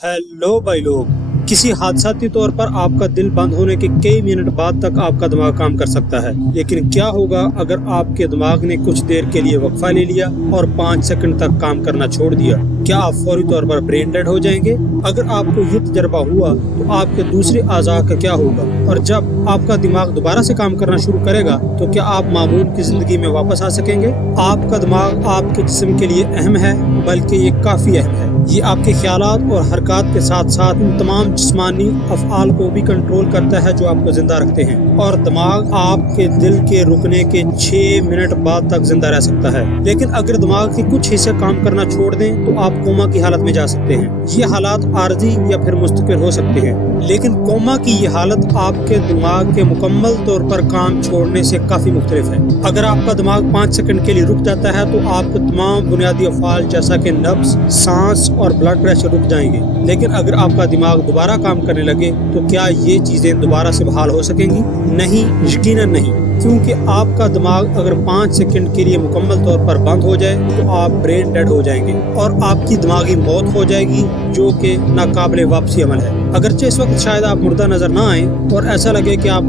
Hello भाई लोग, किसी हादसाती तौर पर आपका दिल बंद होने के कई मिनट बाद तक आपका दिमाग काम कर सकता है। लेकिन क्या होगा अगर आपके दिमाग ने कुछ देर के लिए वक्फा ले लिया और 5 सेकंड तक काम करना छोड़ दिया? क्या आप फौरी तौर पर ब्रेन डेड हो जाएंगे? अगर आपको ये तजर्बा हुआ तो आपके दूसरे अज़ा का क्या होगा? और जब आपका दिमाग दोबारा से काम करना शुरू करेगा तो क्या आप मामूल की जिंदगी में वापस आ सकेंगे? आपका दिमाग आपके जिस्म के लिए अहम है, बल्कि ये काफी अहम है। ये आपके ख्यालात और हरकत के साथ साथ उन तमाम जिस्मानी अफ़आल को भी कंट्रोल करता है जो आपको जिंदा रखते हैं। और दिमाग आपके दिल के रुकने के 6 मिनट बाद तक जिंदा रह सकता है। लेकिन अगर दिमाग के कुछ हिस्से काम करना छोड़ दें तो आप कोमा की हालत में जा सकते हैं। ये हालात आर्जी या फिर मुस्तकिल हो सकते हैं, लेकिन कोमा की ये हालत आपके दिमाग के मुकम्मल तौर पर काम छोड़ने से काफी मुख्तलिफ है। अगर आपका दिमाग 5 सेकंड के लिए रुक जाता है तो आपके तमाम बुनियादी अफ़आल जैसा कि नब्ज, सांस और ब्लड प्रेशर रुक जाएंगे। लेकिन अगर आपका दिमाग दोबारा काम करने लगे तो क्या ये चीजें दोबारा से बहाल हो सकेंगी? नहीं, यकीनन नहीं, क्योंकि आपका दिमाग अगर 5 सेकंड के लिए मुकम्मल तौर पर बंद हो जाए तो आप ब्रेन डेड हो जाएंगे और आपकी दिमागी मौत हो जाएगी, जो कि नाकाबिले वापसी अमल है। अगरचे इस वक्त शायद आप मुर्दा नजर ना आए और ऐसा लगे कि आप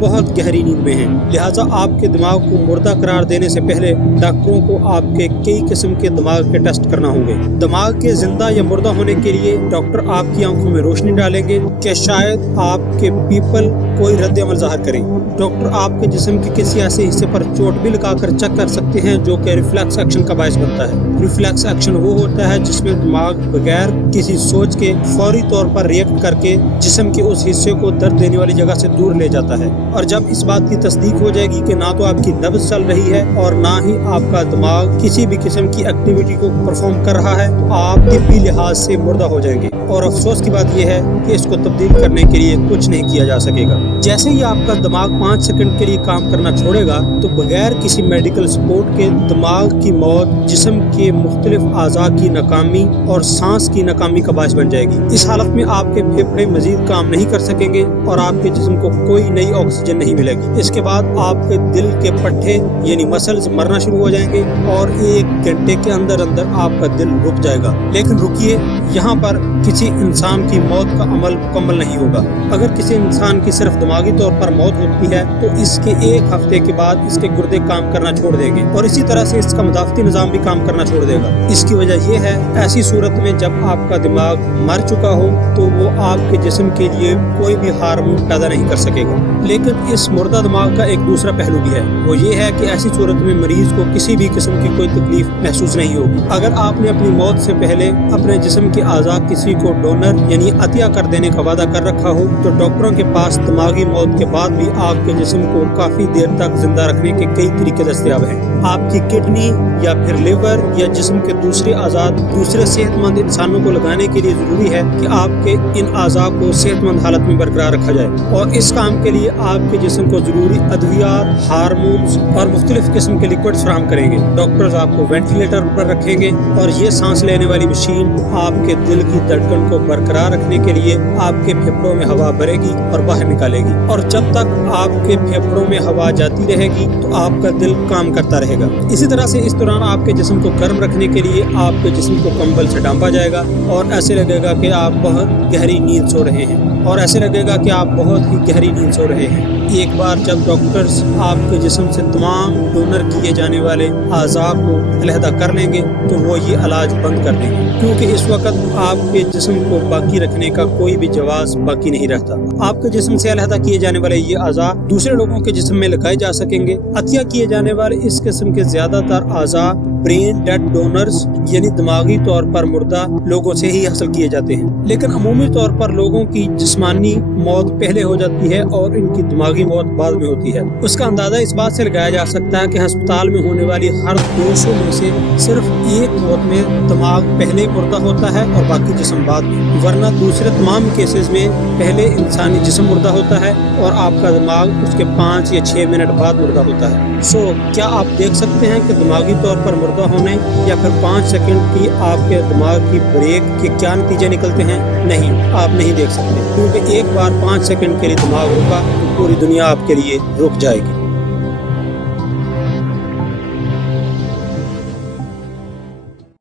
बहुत गहरी नींद में हैं, लिहाजा आपके दिमाग को मुर्दा करार देने से पहले डॉक्टरों को आपके कई किस्म के दिमाग के टेस्ट करना होंगे। दिमाग के जिंदा या मुर्दा होने के लिए डॉक्टर आपकी आंखों में रोशनी डालेंगे कि शायद आपके पीपल कोई रद्द अमल ज़ाहिर करें। डॉक्टर आपके जिस्म के किसी ऐसे हिस्से पर चोट भी लगाकर चेक कर सकते हैं जो कि रिफ्लेक्स एक्शन का बायस बनता है। रिफ्लेक्स एक्शन वो होता है जिसमें दिमाग बगैर किसी सोच के फौरी तौर पर रिएक्ट करके जिस्म के उस हिस्से को दर्द देने वाली जगह से दूर ले जाता है। और जब इस बात की तस्दीक हो जाएगी कि ना तो आपकी नब्ज चल रही है और ना ही आपका दिमाग किसी भी किस्म की एक्टिविटी को परफॉर्म कर रहा है, तो आप तिब्बी लिहाज से मुर्दा हो जाएंगे। और अफसोस की बात यह है कि इसको तब्दील करने के लिए कुछ नहीं किया जा सकेगा। जैसे ही आपका दिमाग 5 सेकंड के लिए काम करना छोड़ेगा तो बगैर किसी मेडिकल सपोर्ट के दिमाग की मौत जिस्म के मुख्तलिफ आज़ा की नाकामी और सांस की नाकामी का बायस बन जाएगी। इस हालत में आपके फेफड़े मजीद काम नहीं कर सकेंगे और आपके जिस्म को कोई नई ऑक्सीजन नहीं मिलेगी। इसके बाद आपके दिल के पट्टे यानी मसल्स मरना शुरू हो जाएंगे और 1 घंटे के अंदर अंदर आपका दिल रुक जाएगा। लेकिन रुकिए, यहाँ पर किसी इंसान की मौत का अमल मुकम्मल नहीं होगा। अगर किसी इंसान की सिर्फ दिमागी तौर पर मौत होती है तो इसके 1 हफ्ते के बाद इसके गुर्दे काम करना छोड़ देंगे और इसी तरह से इसका मुदाफ़ती निज़ाम भी काम करना छोड़ देगा। इसकी वजह यह है, ऐसी सूरत में जब आपका दिमाग मर चुका हो तो वो आपके जिस्म के लिए कोई भी हार्मोन पैदा नहीं कर सकेगा। लेकिन इस मुर्दा दिमाग का एक दूसरा पहलू भी है, वो ये है कि ऐसी सूरत में मरीज को किसी भी किस्म की कोई तकलीफ महसूस नहीं होगी। अगर आपने अपनी मौत से पहले अपने जिस्म के आज़ा किसी को डोनर यानी अतिया कर देने का वादा कर रखा हो तो डॉक्टरों के पास दिमागी मौत के बाद भी आपके जिस्म को काफी देर तक जिंदा रखने के कई तरीके दस्तयाब हैं। आपकी किडनी या फिर लिवर या जिस्म के दूसरे आज़ा दूसरे सेहतमंद इंसानों को लगाने के लिए जरूरी है कि आपके इन आज़ा को सेहतमंद हालत में बरकरार रखा जाए। और इस काम के लिए आपके जिस्म को जरूरी अद्वियात, हार्मोन्स और मुख्तलिफ किस्म के लिक्विड्स फराहम करेंगे। डॉक्टर्स आपको वेंटिलेटर पर रखेंगे और ये सांस लेने वाली मशीन आपके दिल की धड़कन को बरकरार रखने के लिए आपके फेफड़ों में हवा भरेगी और बाहर निकालेगी। और जब तक आपके फेफड़ों में हवा जाती रहेगी तो आपका दिल काम करता रहेगा। इसी तरह से इस दौरान आपके जिस्म को गर्म रखने के लिए आपके जिस्म को कंबल से ढांपा जाएगा और ऐसे लगेगा कि आप बहुत गहरी नींद सो रहे हैं एक बार जब डॉक्टर्स आपके जिस्म से तमाम डोनर किए जाने वाले आज़ा को अलहदा कर लेंगे तो वो ये इलाज बंद कर देंगे, क्योंकि इस वक्त आपके जिस्म को बाकी रखने का कोई भी जवाज बाकी नहीं रहता। आपके जिस्म से अलहदा किए जाने वाले ये आज़ा दूसरे लोगों के जिस्म में लगाए जा सकेंगे। अतिया किए जाने वाले इस किस्म के ज्यादातर आज़ा ब्रेन डेड डोनर्स यानी दिमागी तौर पर मुर्दा लोगों से ही हासिल किए जाते हैं। लेकिन अमूमी तौर पर लोगों की जिस्मानी मौत पहले हो जाती है और इनकी दिमागी मौत बाद में होती है। उसका अंदाजा इस बात से लगाया जा सकता है कि अस्पताल में होने वाली हर 200 में से सिर्फ 1 मौत में दिमाग पहले मुर्दा होता है और बाकी जिस्म बाद में, वरना दूसरे तमाम केसेस में पहले इंसानी जिस्म मुर्दा होता है और आपका दिमाग उसके 5 या 6 मिनट बाद मुर्दा होता है। क्या आप देख सकते हैं कि दिमागी तौर पर मुर्दा होने या फिर 5 सेकंड की आपके दिमाग की ब्रेक के क्या नतीजे निकलते हैं? नहीं, आप नहीं देख सकते, क्योंकि एक बार 5 सेकंड के लिए दिमाग रुका तो पूरी दुनिया आपके लिए रुक जाएगी।